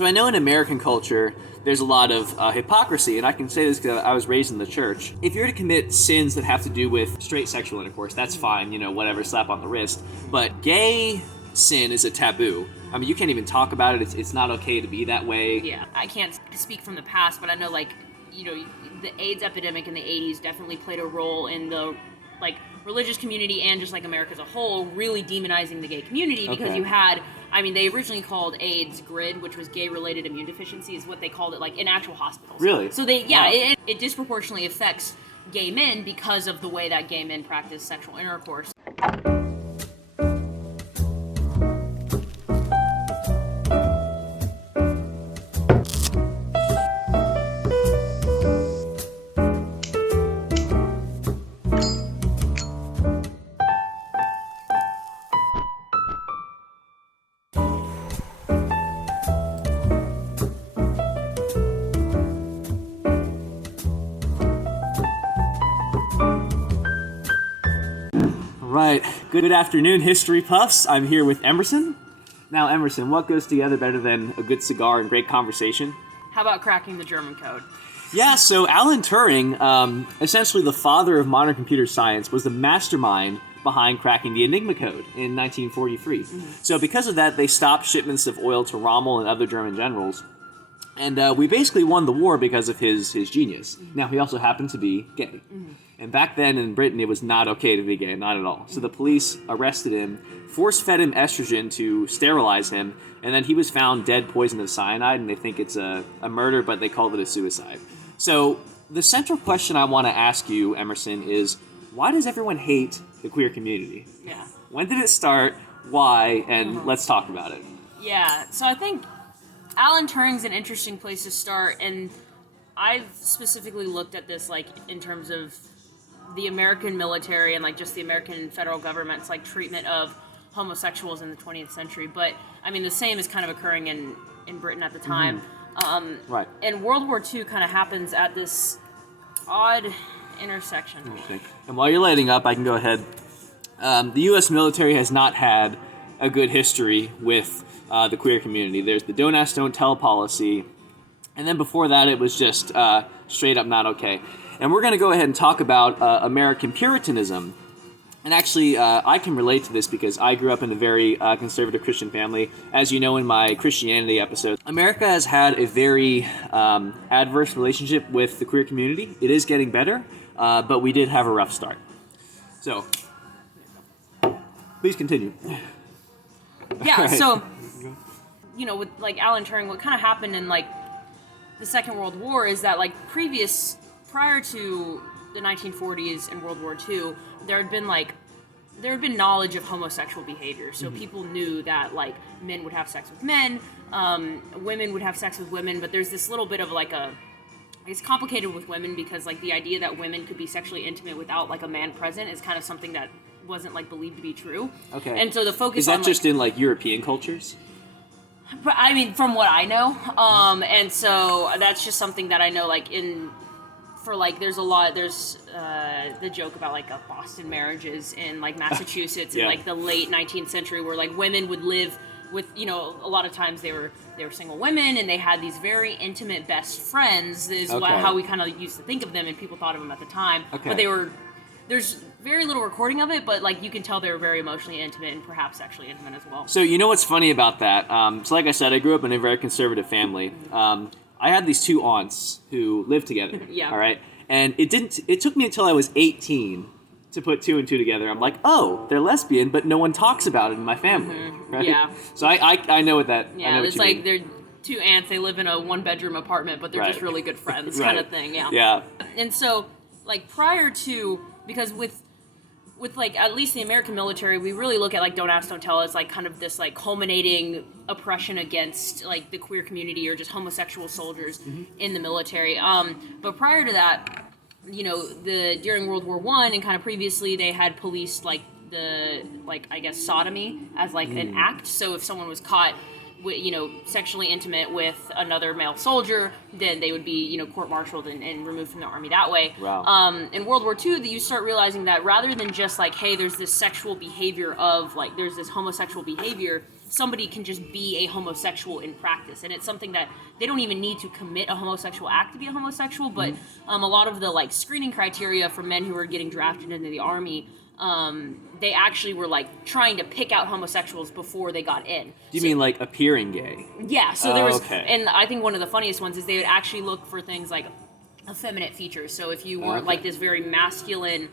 So I know in American culture, there's a lot of hypocrisy, and I can say this because I was raised in the church. If you're to commit sins that have to do with straight sexual intercourse, that's fine, whatever, slap on the wrist. But gay sin is a taboo. I mean, you can't even talk about it. It's not okay to be that way. Yeah, I can't speak from the past, but I know, the AIDS epidemic in the 80s definitely played a role in the, religious community and just, America as a whole, really demonizing the gay community because you had... they originally called AIDS GRID, which was gay-related immune deficiency, is what they called it, in actual hospitals. Really? So it disproportionately affects gay men because of the way that gay men practice sexual intercourse. Right. Good afternoon, History Puffs. I'm here with Emerson. Now, Emerson, what goes together better than a good cigar and great conversation? How about cracking the German code? Yeah, so Alan Turing, essentially the father of modern computer science, was the mastermind behind cracking the Enigma code in 1943. So because of that, they stopped shipments of oil to Rommel and other German generals. And we basically won the war because of his genius. Now, he also happened to be gay. And back then in Britain, it was not okay to be gay, not at all. So the police arrested him, force-fed him estrogen to sterilize him, and then he was found dead, poisoned with cyanide, and they think it's a murder, but they called it a suicide. So the central question I want to ask you, Emerson, is why does everyone hate the queer community? Yeah. When did it start? Why? And let's talk about it. Yeah, so I think Alan Turing's an interesting place to start, and I've specifically looked at this in terms of the American military and just the American federal government's treatment of homosexuals in the 20th century. But the same is kind of occurring in Britain at the time. Right. And World War II kind of happens at this odd intersection. Okay. And while you're lighting up, I can go ahead. The U.S. military has not had a good history with the queer community. There's the don't ask, don't tell policy. And then before that, it was just straight up not okay. And we're going to go ahead and talk about American Puritanism. And actually, I can relate to this because I grew up in a very conservative Christian family. As you know in my Christianity episode, America has had a very adverse relationship with the queer community. It is getting better, but we did have a rough start. So, please continue. Yeah, right. So, with Alan Turing, what kind of happened in the Second World War is that prior to the 1940s and World War II, there had been knowledge of homosexual behavior. So people knew that men would have sex with men, women would have sex with women. But there's this little bit of it's complicated with women because the idea that women could be sexually intimate without a man present is kind of something that wasn't believed to be true. Okay. And so the focus is that just in European cultures? But from what I know, and so that's just something that I know there's the joke about Boston marriages in Massachusetts yeah. in the late 19th century where women would live with a lot of times they were single women and they had these very intimate best friends is how we kind of used to think of them and people thought of them at the time. Okay. But there's very little recording of it, but you can tell they were very emotionally intimate and perhaps sexually intimate as well. So you know what's funny about that? So like I said, I grew up in a very conservative family. I had these two aunts who lived together. Yeah. All right. And it took me until I was 18 to put two and two together. I'm like, oh, they're lesbian, but no one talks about it in my family. Right? Yeah. So I know what that. Yeah, I know it's what you mean. they're two aunts. They live in a one-bedroom apartment, but they're just really good friends, Right. kind of thing. Yeah. Yeah. And so, prior to, because with at least the American military, we really look at don't ask, don't tell as kind of this culminating oppression against the queer community or just homosexual soldiers in the military. But prior to that, during World War I and kind of previously, they had policed I guess sodomy as an act. So if someone was caught sexually intimate with another male soldier, then they would be, court-martialed and removed from the army that way. Wow. In World War II, you start realizing that rather than just like, hey, there's this sexual behavior of like, there's this homosexual behavior, somebody can just be a homosexual in practice, and it's something that they don't even need to commit a homosexual act to be a homosexual, but a lot of the like screening criteria for men who are getting drafted into the army, they actually were like trying to pick out homosexuals before they got in. Do you mean like appearing gay? Yeah, so there was, okay. and I think one of the funniest ones is they would actually look for things like effeminate features. So if you weren't like this very masculine,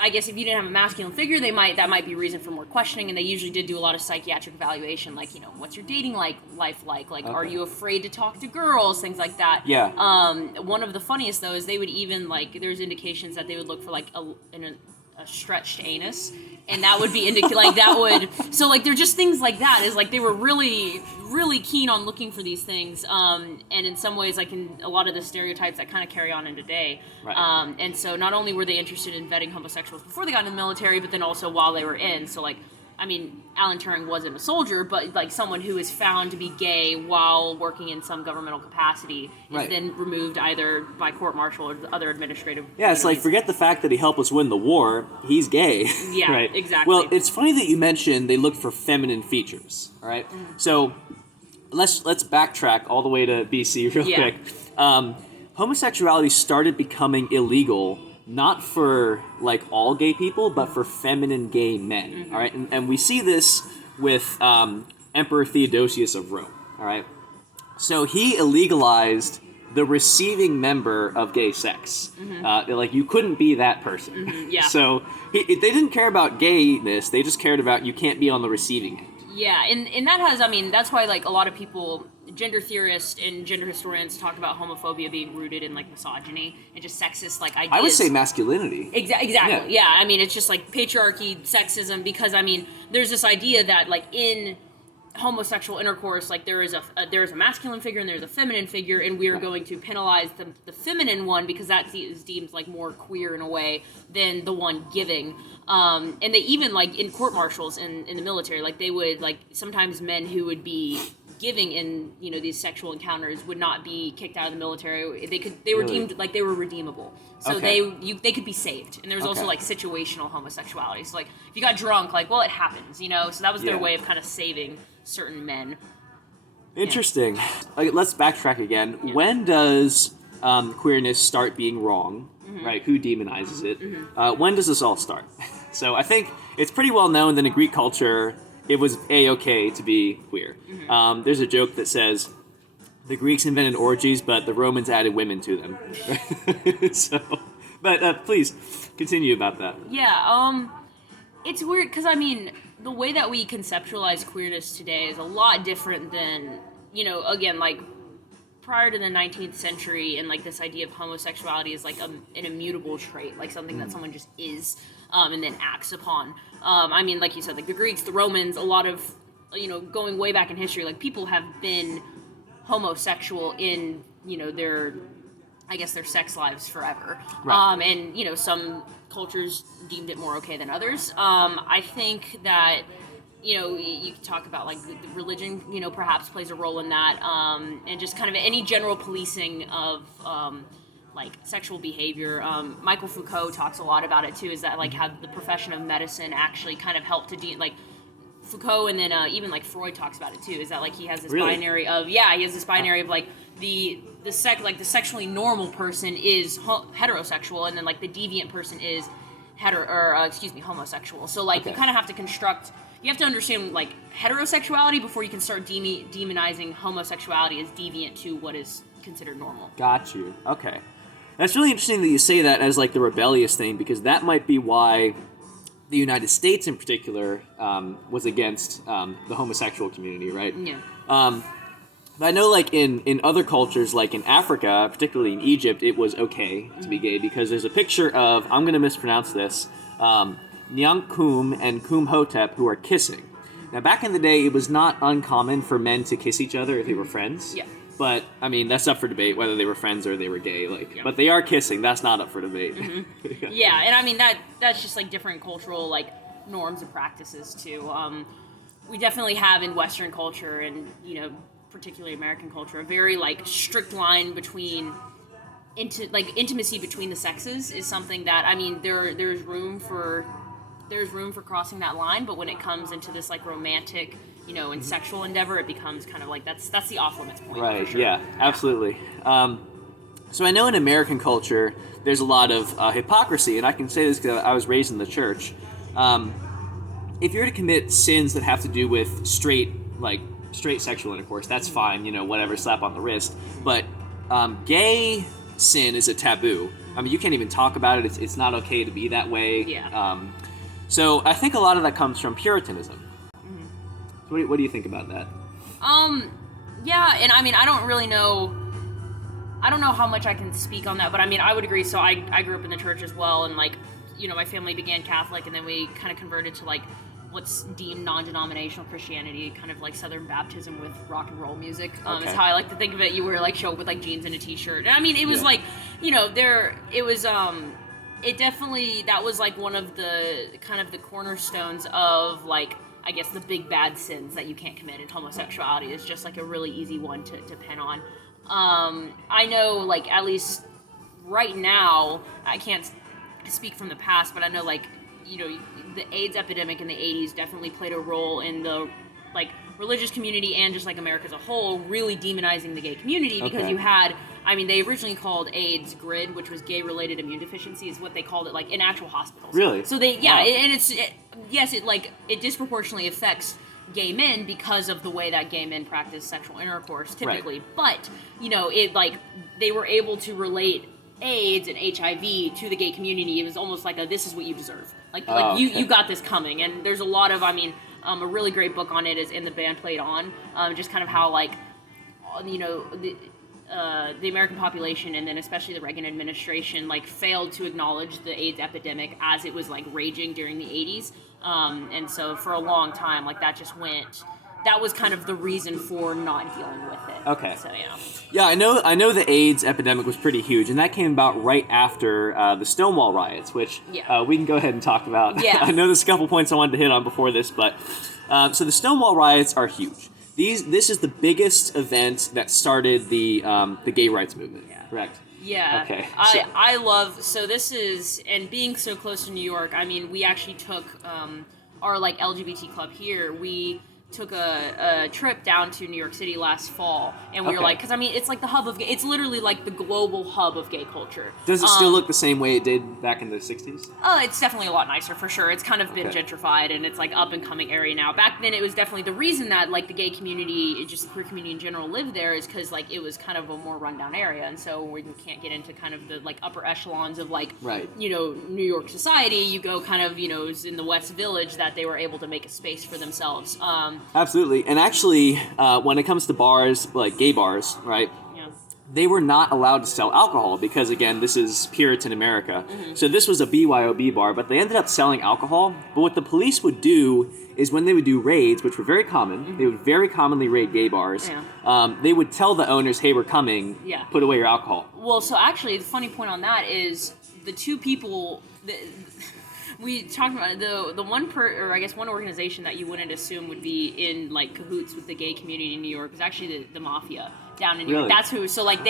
I guess if you didn't have a masculine figure, that might be reason for more questioning, and they usually did do a lot of psychiatric evaluation, like, what's your dating life like? Like, are you afraid to talk to girls? Things like that. Yeah. One of the funniest, though, is they would even, like, there's indications that they would look for, like, a stretched anus, and that would be so like they're just things like that, is like they were really really keen on looking for these things, and in some ways, like in a lot of the stereotypes that kind of carry on in today, right. And so not only were they interested in vetting homosexuals before they got in the military, but then also while they were in. So like, I mean, Alan Turing wasn't a soldier, but like someone who is found to be gay while working in some governmental capacity is then removed either by court-martial or other administrative. Yeah, it's like, forget the fact that he helped us win the war. He's gay. Yeah, right? Exactly. Well, it's funny that you mentioned they looked for feminine features. All right, so let's backtrack all the way to BC real quick. Homosexuality started becoming illegal. Not for, like, all gay people, but for feminine gay men, all right? And we see this with Emperor Theodosius of Rome, all right? So he illegalized the receiving member of gay sex. Like, you couldn't be that person. So they didn't care about gayness, they just cared about you can't be on the receiving end. Yeah, and that has, I mean, that's why, like, a lot of people, gender theorists and gender historians, talk about homophobia being rooted in, like, misogyny and just sexist, like, ideas. I would say masculinity. Exactly, yeah. I mean, it's just, like, patriarchy, sexism, because, I mean, there's this idea that, like, in homosexual intercourse, like, there is a masculine figure and there's a feminine figure, and we are going to penalize the feminine one because that is deemed, like, more queer in a way than the one giving. And they even, like, in court-martials in the military, like, they would, like, sometimes men who would be giving in, these sexual encounters would not be kicked out of the military. They were deemed, like, they were redeemable. So they could be saved. And there was also, like, situational homosexuality. So, like, if you got drunk, like, well, it happens, So that was their way of kind of saving certain men. Interesting. Let's backtrack again. When does queerness start being wrong? Right? Who demonizes it? When does this all start? So I think it's pretty well known that in Greek culture, it was A-okay to be queer. There's a joke that says, the Greeks invented orgies, but the Romans added women to them. But please, continue about that. Yeah, it's weird, because, I mean, the way that we conceptualize queerness today is a lot different than, again, like, prior to the 19th century, and, like, this idea of homosexuality is, like, an immutable trait, like, something that someone just is, and then acts upon. I mean, like you said, like, the Greeks, the Romans, a lot of, going way back in history, like, people have been homosexual in, their sex lives forever. Right. And, some cultures deemed it more okay than others. I think that, you could talk about, like, the religion, perhaps plays a role in that, and just kind of any general policing of, like, sexual behavior. Michael Foucault talks a lot about it, too, is that, like, how the profession of medicine actually kind of helped to like, Foucault, and then even, like, Freud talks about it, too, is that, like, he has this binary of, of, like, the sexually normal person is heterosexual, and then, like, the deviant person is homosexual. So, like, you kind of have to you have to understand, like, heterosexuality before you can start demonizing homosexuality as deviant to what is considered normal. Got you. Okay. That's really interesting that you say that as, like, the rebellious thing, because that might be why the United States in particular was against the homosexual community, right? Yeah. But I know, like, in other cultures, like in Africa, particularly in Egypt, it was okay to be gay, because there's a picture of, I'm going to mispronounce this, Nyankum and Kumhotep, who are kissing. Now, back in the day, it was not uncommon for men to kiss each other if they were friends. Yeah. But, I mean, that's up for debate, whether they were friends or they were gay. Like, But they are kissing. That's not up for debate. Yeah, and I mean, that's just, like, different cultural, like, norms and practices, too. we definitely have in Western culture and, particularly American culture, a very, like, strict line between intimacy between the sexes is something that, I mean, there's room for crossing that line, but when it comes into this, like, romantic, and sexual endeavor, it becomes kind of like that's the off limits point. Right. For sure. Yeah. Absolutely. So I know in American culture there's a lot of hypocrisy, and I can say this because I was raised in the church. If you're to commit sins that have to do with straight sexual intercourse, that's fine. Whatever, slap on the wrist. But gay sin is a taboo. I mean, you can't even talk about it. It's not okay to be that way. Yeah. So I think a lot of that comes from Puritanism. What do you think about that? Yeah, and I mean, I don't know how much I can speak on that, but I mean, I would agree. So I grew up in the church as well, and like, my family began Catholic, and then we kind of converted to like what's deemed non-denominational Christianity, kind of like Southern Baptism with rock and roll music. Okay. Is how I like to think of it. You were like show up with like jeans and a t-shirt. And I mean, it was like, it definitely, that was like one of the kind of the cornerstones of like, I guess the big bad sins that you can't commit, and homosexuality is just like a really easy one to pin on. I know, like, at least right now, I can't speak from the past, but I know, like, the AIDS epidemic in the 80s definitely played a role in the, like, religious community and just, like, America as a whole really demonizing the gay community because you had, I mean, they originally called AIDS GRID, which was gay-related immune deficiency, is what they called it, like, in actual hospitals. Really? So they, yeah, wow. It disproportionately affects gay men because of the way that gay men practice sexual intercourse typically. Right. But, they were able to relate AIDS and HIV to the gay community. It was almost like this is what you deserve. You got this coming. And there's a lot of, a really great book on it is In the Band Played On, just kind of how, like, the American population and then especially the Reagan administration like failed to acknowledge the AIDS epidemic as it was like raging during the 80s. And so for a long time, like that was kind of the reason for not dealing with it. Okay. So yeah. Yeah, I know the AIDS epidemic was pretty huge, and that came about right after the Stonewall Riots, which we can go ahead and talk about. Yeah. I know there's a couple points I wanted to hit on before this, but so the Stonewall Riots are huge. This is the biggest event that started the gay rights movement. Yeah. Correct. Yeah. Okay. I love, so this is, and being so close to New York, I mean, we actually took our like LGBT club here. We took a trip down to New York City last fall, and we were like, because I mean, it's like the hub of gay, it's literally like the global hub of gay culture. Does it still look the same way it did back in the 60s? It's definitely a lot nicer for sure. It's kind of been gentrified, and it's like up and coming area now. Back then, it was definitely the reason that like the gay community, just the queer community in general, lived there is because like it was kind of a more rundown area, and so we can't get into kind of the like upper echelons of like New York society. You go kind of is in the West Village that they were able to make a space for themselves. Absolutely. And actually, when it comes to bars, like gay bars, right, they were not allowed to sell alcohol because, again, this is Puritan America. Mm-hmm. So this was a BYOB bar, but they ended up selling alcohol. But what the police would do is when they would do raids, which were very common, they would very commonly raid gay bars, they would tell the owners, hey, we're coming, put away your alcohol. Well, so actually, the funny point on that is the two people... We talked about the one one organization that you wouldn't assume would be in like cahoots with the gay community in New York was actually the mafia down in New York. That's who. So like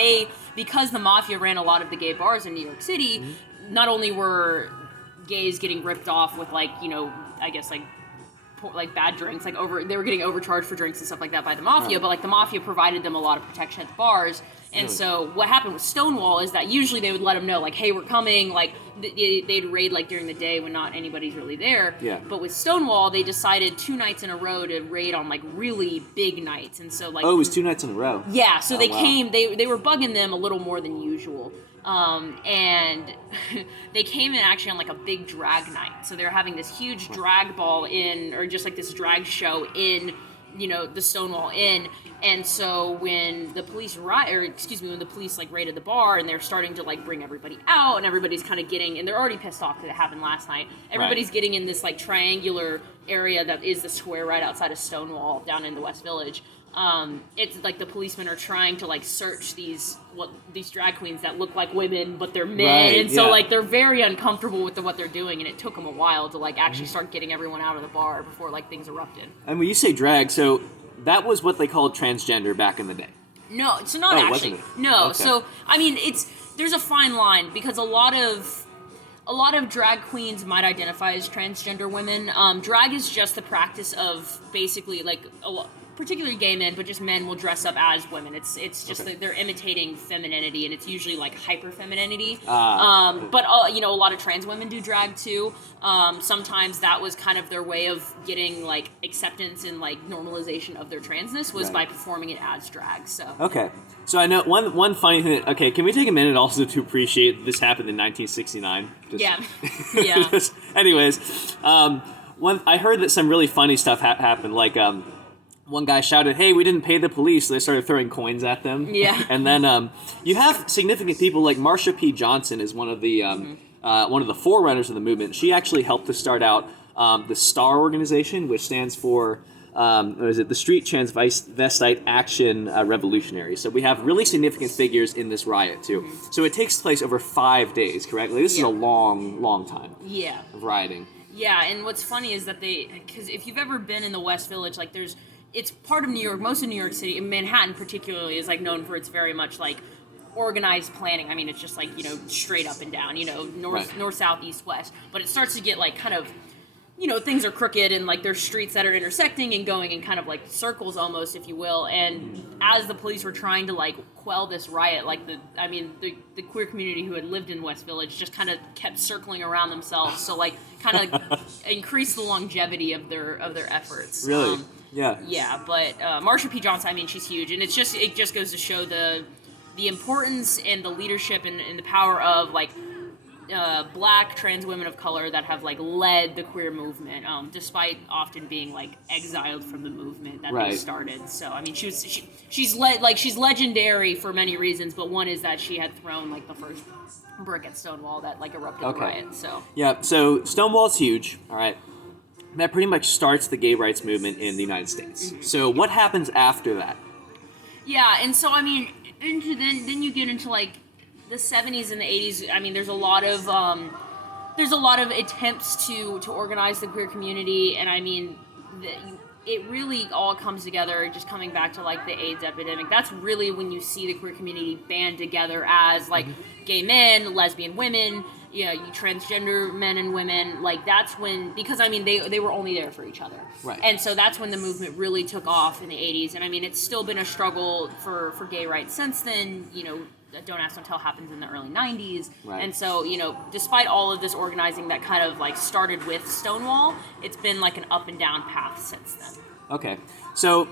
because the mafia ran a lot of the gay bars in New York City, not only were gays getting ripped off with like bad drinks, like they were getting overcharged for drinks and stuff like that by the mafia, but like the mafia provided them a lot of protection at the bars. And so what happened with Stonewall is that usually they would let them know, like, hey, we're coming, like, they'd raid, like, during the day when not anybody's really there. Yeah. But with Stonewall, they decided 2 nights in a row to raid on, like, really big nights. And so, like... Oh, it was 2 nights in a row? Yeah, so they were bugging them a little more than usual. And they came in actually on, like, a big drag night. So they were having this huge drag ball or just, like, this drag show in... the Stonewall Inn. And so when the police like raided the bar and they're starting to like bring everybody out and everybody's kind of and they're already pissed off because it happened last night. Everybody's getting in this like triangular area that is the square right outside of Stonewall down in the West Village. it's like the policemen are trying to like search these drag queens that look like women but they're men, Right, and so yeah. like they're very uncomfortable with what they're doing, and it took them a while to like actually start getting everyone out of the bar before like things erupted. And when you say drag, so that was what they called transgender back in the day. No, so not Oh, actually. wasn't it? No, Okay. so I mean there's a fine line because a lot of drag queens might identify as transgender women. Drag is just the practice of basically like particularly gay men, but just men will dress up as women. It's just Okay. that they're imitating femininity, and it's usually like hyper femininity. Ah. But you know, a lot of trans women do drag too. Sometimes that was kind of their way of getting like acceptance and like normalization of their transness was Right. by performing it as drag. So Okay. So I know one funny thing. Okay, can we take a minute also to appreciate this happened in 1969? yeah, yeah. Anyways, I heard that some really funny stuff happened. Like one guy shouted, "Hey, we didn't pay the police!" So they started throwing coins at them. Yeah. And then you have significant people like Marsha P Johnson is one of the forerunners of the movement. She actually helped to start out the STAR organization, which stands for what is it? The Street Transvestite Action Revolutionary. So we have really significant figures in this riot too. So it takes place over 5 days, correct? Like, this is a long time Yeah. of rioting. Yeah, and what's funny is that because if you've ever been in the West Village, like it's part of New York, most of New York City, and Manhattan particularly is like known for its very much like organized planning. I mean, it's just like, you know, straight up and down, you know, north, south, east, west. But it starts to get like kind of, you know, things are crooked and like there's streets that are intersecting and going in kind of like circles almost, if you will. And as the police were trying to like quell this riot, like the queer community who had lived in West Village just kind of kept circling around themselves. So like kind of increased the longevity of their efforts. Really? Yeah. Yeah, but Marsha P Johnson, I mean, she's huge, and it just goes to show the importance and the leadership and the power of like black trans women of color that have like led the queer movement, despite often being like exiled from the movement that they started. So I mean, she's legendary for many reasons, but one is that she had thrown like the first brick at Stonewall that like erupted the riot. So yeah, so Stonewall's huge. All right. That pretty much starts the gay rights movement in the United States. So what happens after that? Yeah, and so I mean, then you get into like the 70s and the 80s. I mean, there's a lot of attempts to organize the queer community, and I mean, it really all comes together. Just coming back to like the AIDS epidemic, that's really when you see the queer community band together as like gay men, lesbian women. You transgender men and women, like that's when, because I mean they were only there for each other, right? And so that's when the movement really took off in the 80s, and I mean it's still been a struggle for gay rights since then. You know, Don't Ask, Don't Tell happens in the early 90s, and so despite all of this organizing that kind of like started with Stonewall, it's been like an up and down path since then. Okay, so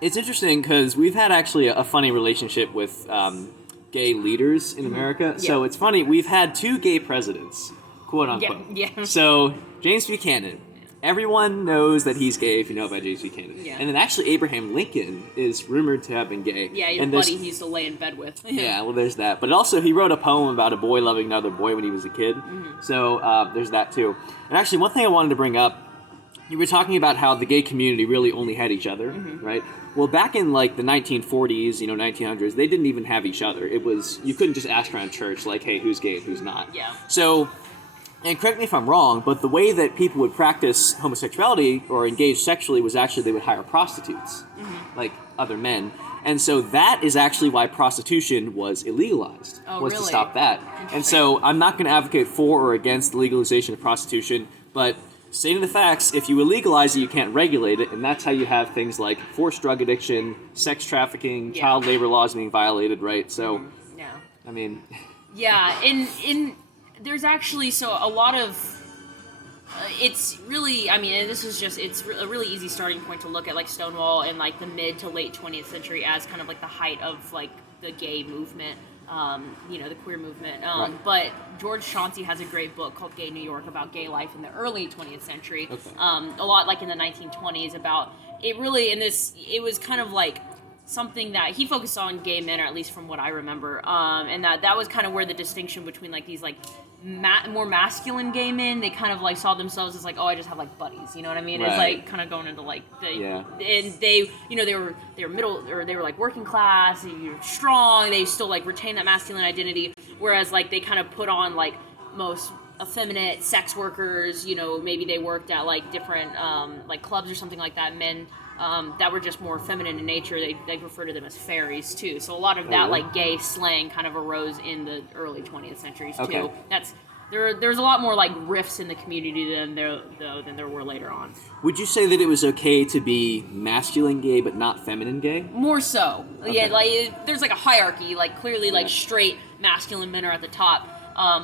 it's interesting because we've had actually a funny relationship with gay leaders in America. Yeah. So it's funny, we've had 2 gay presidents, quote unquote. Yeah. So James Buchanan, everyone knows that he's gay if you know about James Buchanan. Yeah. And then actually Abraham Lincoln is rumored to have been gay. Yeah, he's a buddy he used to lay in bed with. Yeah, well there's that. But also he wrote a poem about a boy loving another boy when he was a kid. So there's that too. And actually one thing I wanted to bring up, you were talking about how the gay community really only had each other, right? Well, back in like the 1940s, 1900s, they didn't even have each other. It was, you couldn't just ask around church like, hey, who's gay and who's not. Yeah. So, and correct me if I'm wrong, but the way that people would practice homosexuality or engage sexually was actually they would hire prostitutes, like other men. And so that is actually why prostitution was illegalized, was to stop that. And so I'm not going to advocate for or against the legalization of prostitution, but stating the facts, if you illegalize it, you can't regulate it, and that's how you have things like forced drug addiction, sex trafficking, child labor laws being violated, right? So, I mean... Yeah, in there's actually, so a lot of... it's really, I mean, and this is just, it's a really easy starting point to look at, like, Stonewall in, like, the mid to late 20th century as kind of, like, the height of, like, the gay movement. The queer movement. But George Chauncey has a great book called Gay New York about gay life in the early 20th century. A lot like in the 1920s about it really, it was kind of like something that he focused on gay men, or at least from what I remember, and that was kind of where the distinction between like these like more masculine gay men, they kind of like saw themselves as like, oh, I just have like buddies, you know what I mean? It's like kind of going into like and they, you know, they were middle, or they were like working class, you're strong, they still like retain that masculine identity, whereas like they kind of put on like most effeminate sex workers, you know, maybe they worked at like different like clubs or something like that, men that were just more feminine in nature, they refer to them as fairies too. So a lot of that like gay slang kind of arose in the early 20th centuries too. There's a lot more like rifts in the community than there were later on. Would you say that it was okay to be masculine gay but not feminine gay? More so. Yeah, like there's like a hierarchy, like clearly like straight masculine men are at the top.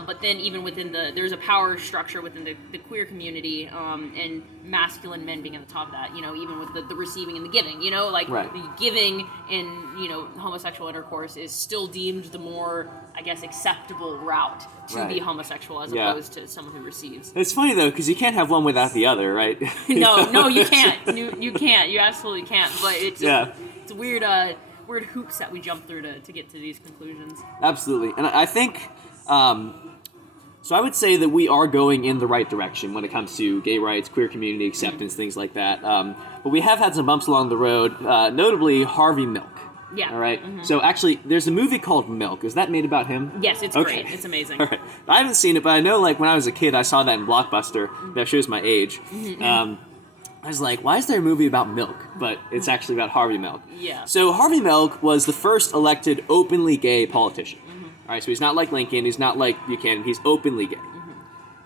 But then even within there's a power structure within the queer community, and masculine men being at the top of that, you know, even with the receiving and the giving, you know, like the giving in, you know, homosexual intercourse is still deemed the more, I guess, acceptable route to be homosexual as opposed to someone who receives. It's funny though, because you can't have one without the other, right? No, you can't. You can't. You absolutely can't. But it's it's weird hoops that we jump through to get to these conclusions. Absolutely. And I think, so I would say that we are going in the right direction when it comes to gay rights, queer community acceptance, things like that. But we have had some bumps along the road, notably Harvey Milk. Yeah. All right. Mm-hmm. So actually, there's a movie called Milk. Is that made about him? Yes, it's great. It's amazing. All right. I haven't seen it, but I know like when I was a kid, I saw that in Blockbuster. That shows my age. I was like, why is there a movie about milk? But it's actually about Harvey Milk. Yeah. So Harvey Milk was the first elected openly gay politician. All right, so he's not like Lincoln, he's not like Buchanan, he's openly gay.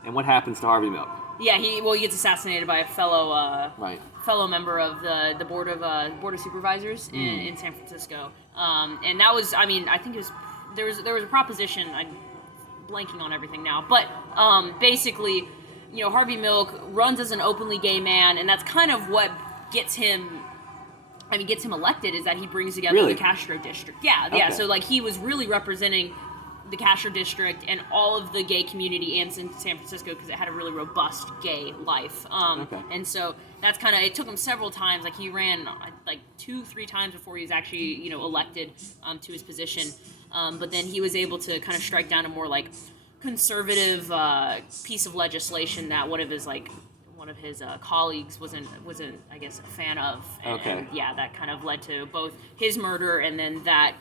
And what happens to Harvey Milk? Yeah, he gets assassinated by a fellow member of the board of supervisors in San Francisco. And that was, I mean, I think it was there was a proposition. I'm blanking on everything now, but basically, you know, Harvey Milk runs as an openly gay man, and that's kind of what gets him elected, is that he brings together the Castro district. Yeah. So like he was really representing the Castro district and all of the gay community in San Francisco, because it had a really robust gay life. And so that's kind of, it took him several times. Like he ran like 2-3 times before he was actually, you know, elected to his position. But then he was able to kind of strike down a more like conservative piece of legislation that one of his colleagues wasn't I guess a fan of, and yeah, that kind of led to both his murder and then that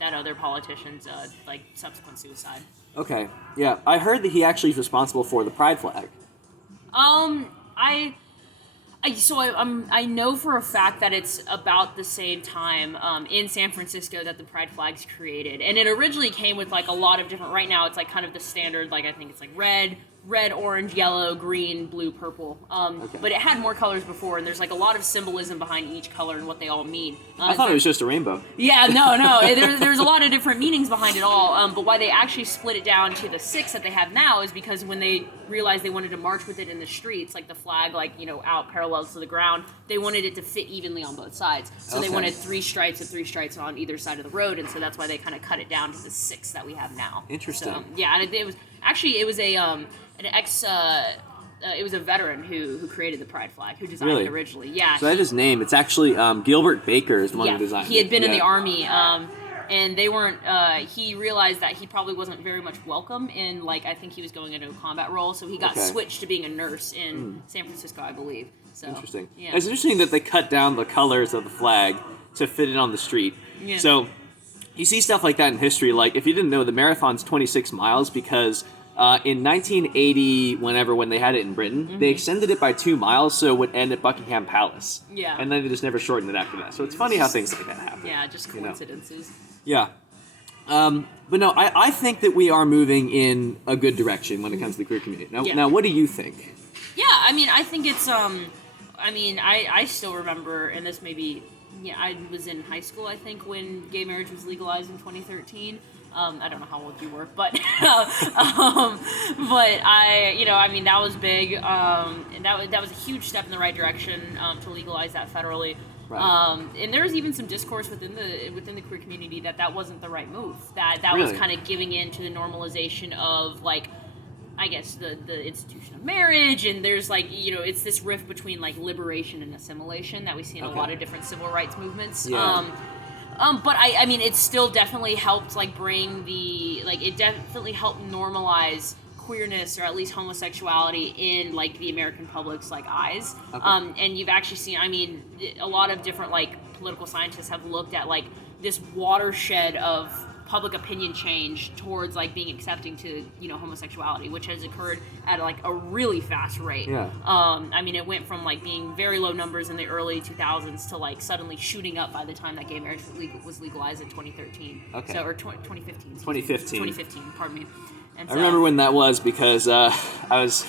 other politician's like subsequent suicide. Okay, yeah, I heard that he actually is responsible for the pride flag. I know for a fact that it's about the same time in San Francisco that the pride flag's created, and it originally came with like a lot of different. Right now, it's like kind of the standard, like I think it's like red, orange, yellow, green, blue, purple. But it had more colors before, and there's like a lot of symbolism behind each color and what they all mean. I thought it was just a rainbow. Yeah, no. There's a lot of different meanings behind it all. But why they actually split it down to the 6 that they have now is because when they realized they wanted to march with it in the streets, like the flag, like, you know, out parallel to the ground, they wanted it to fit evenly on both sides. So they wanted 3 stripes and 3 stripes on either side of the road, and so that's why they kind of cut it down to the 6 that we have now. Interesting. So, yeah, and it was actually it was a veteran who created the pride flag, who designed it originally. Yeah. So I have his name. It's actually Gilbert Baker is the one who designed it. He had been in the Army, and they weren't. He realized that he probably wasn't very much welcome in, like, I think he was going into a combat role, so he got switched to being a nurse in San Francisco, I believe. So, interesting. Yeah. It's interesting that they cut down the colors of the flag to fit it on the street. Yeah. So you see stuff like that in history. Like, if you didn't know, the marathon's 26 miles because in 1980, when they had it in Britain, they extended it by 2 miles so it would end at Buckingham Palace. Yeah. And then they just never shortened it after that. So it's funny how things like that happen. Yeah, just coincidences. You know? Yeah. But no, I think that we are moving in a good direction when it comes to the queer community. Now, what do you think? Yeah, I mean, I think it's, I still remember, and this may be, I was in high school, I think, when gay marriage was legalized in 2013. I don't know how old you were, but that was big, and that was a huge step in the right direction to legalize that federally. Right. And there was even some discourse within the queer community that wasn't the right move. That really was kind of giving in to the normalization of, like, I guess the institution of marriage, and there's, like, you know, it's this rift between, like, liberation and assimilation that we see in a lot of different civil rights movements. Yeah. But I mean, it still definitely helped, like, bring it definitely helped normalize queerness, or at least homosexuality, in, like, the American public's, like, eyes. Okay. And you've actually seen, I mean, a lot of different, like, political scientists have looked at, like, this watershed of public opinion change towards, like, being accepting to, you know, homosexuality, which has occurred at, like, a really fast rate. Yeah. I mean, it went from, like, being very low numbers in the early 2000s to, like, suddenly shooting up by the time that gay marriage was legalized in 2013. Okay. So, or 2015. 2015. 2015, pardon me. And I remember when that was, because I was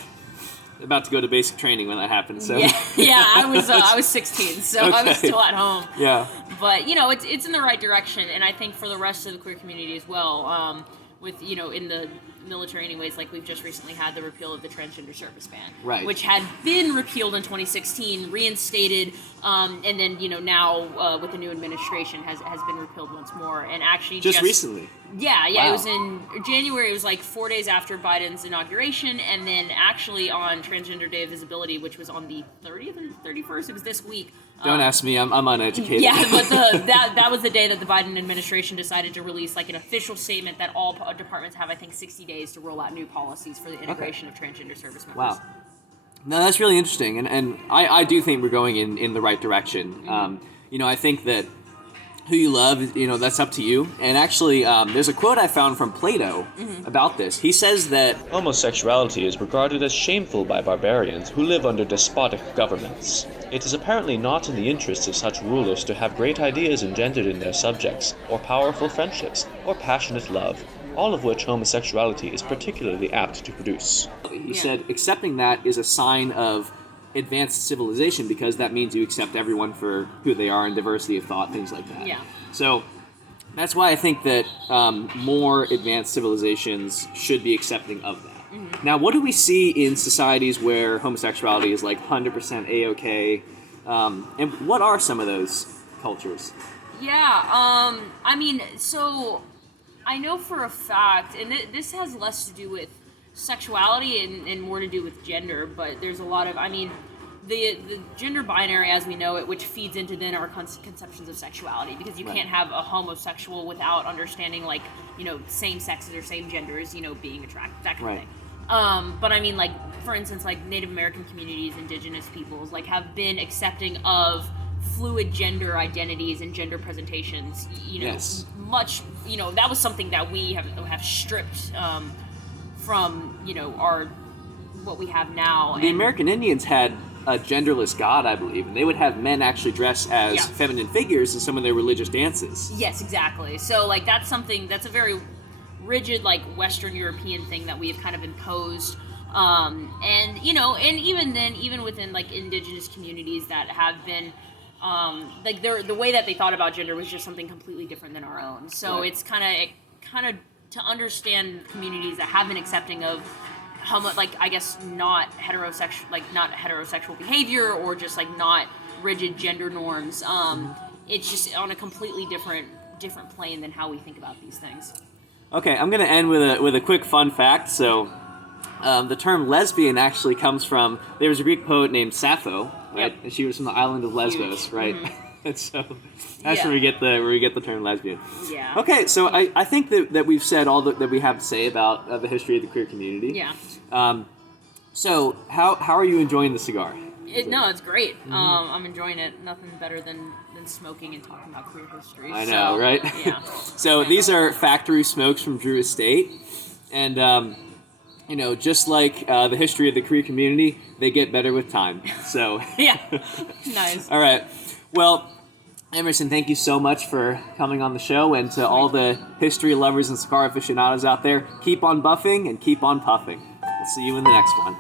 about to go to basic training when that happened. So yeah, I was 16, so okay. I was still at home. Yeah. But, you know, it's in the right direction, and I think for the rest of the queer community as well, with, you know, in the military anyways, like, we've just recently had the repeal of the transgender service ban, right, which had been repealed in 2016, reinstated, and then, you know, now with the new administration has been repealed once more, and actually just recently. Yeah, wow. It was in January. It was like 4 days after Biden's inauguration, and then actually on Transgender Day of Visibility, which was on the 30th and 31st. It was this week. Don't ask me. I'm uneducated. Yeah, but that was the day that the Biden administration decided to release, like, an official statement that all departments have, I think, 60 days to roll out new policies for the integration of transgender service members. Wow. No, that's really interesting, and I do think we're going in the right direction. Mm-hmm. You know, I think that who you love, you know, that's up to you. And actually, there's a quote I found from Plato about this. He says that homosexuality is regarded as shameful by barbarians who live under despotic governments. It is apparently not in the interests of such rulers to have great ideas engendered in their subjects, or powerful friendships, or passionate love, all of which homosexuality is particularly apt to produce. He said accepting that is a sign of advanced civilization, because that means you accept everyone for who they are and diversity of thought, things like that. Yeah. So that's why I think that more advanced civilizations should be accepting of that. Mm-hmm. Now, what do we see in societies where homosexuality is like 100% A-OK? And what are some of those cultures? Yeah, I mean, so I know for a fact, and this has less to do with sexuality and more to do with gender, but there's a lot of, I mean, the gender binary as we know it, which feeds into then our conceptions of sexuality, because you can't have a homosexual without understanding, like, you know, same sexes or same genders, you know, being attracted, that kind of thing. But I mean, like, for instance, like, Native American communities, indigenous peoples, like, have been accepting of fluid gender identities and gender presentations, you know, much, you know, that was something that we have stripped from, you know, what we have now. The American Indians had a genderless god, I believe, and they would have men actually dress as feminine figures in some of their religious dances. Yes, exactly. So, like, that's a very rigid, like, Western European thing that we have kind of imposed. And, you know, and even then, even within, like, indigenous communities that have been, like, the way that they thought about gender was just something completely different than our own. So it's kind of to understand communities that have been accepting of not heterosexual behavior, or just, like, not rigid gender norms. It's just on a completely different plane than how we think about these things. Okay, I'm gonna end with a quick fun fact. So, the term lesbian actually comes from, there was a Greek poet named Sappho, right? Yep. And she was from the island of Lesbos, right? Mm-hmm. And so that's where we get the term lesbian. Yeah. Okay, so I think that we've said all that we have to say about the history of the queer community. Yeah. So how are you enjoying the cigar? It's great. Mm-hmm. I'm enjoying it. Nothing better than smoking and talking about queer history. I know, right? Yeah. So these are factory smokes from Drew Estate, and you know, just like the history of the queer community, they get better with time. So yeah, nice. All right. Well, Emerson, thank you so much for coming on the show, and to all the history lovers and cigar aficionados out there, keep on buffing and keep on puffing. We'll see you in the next one.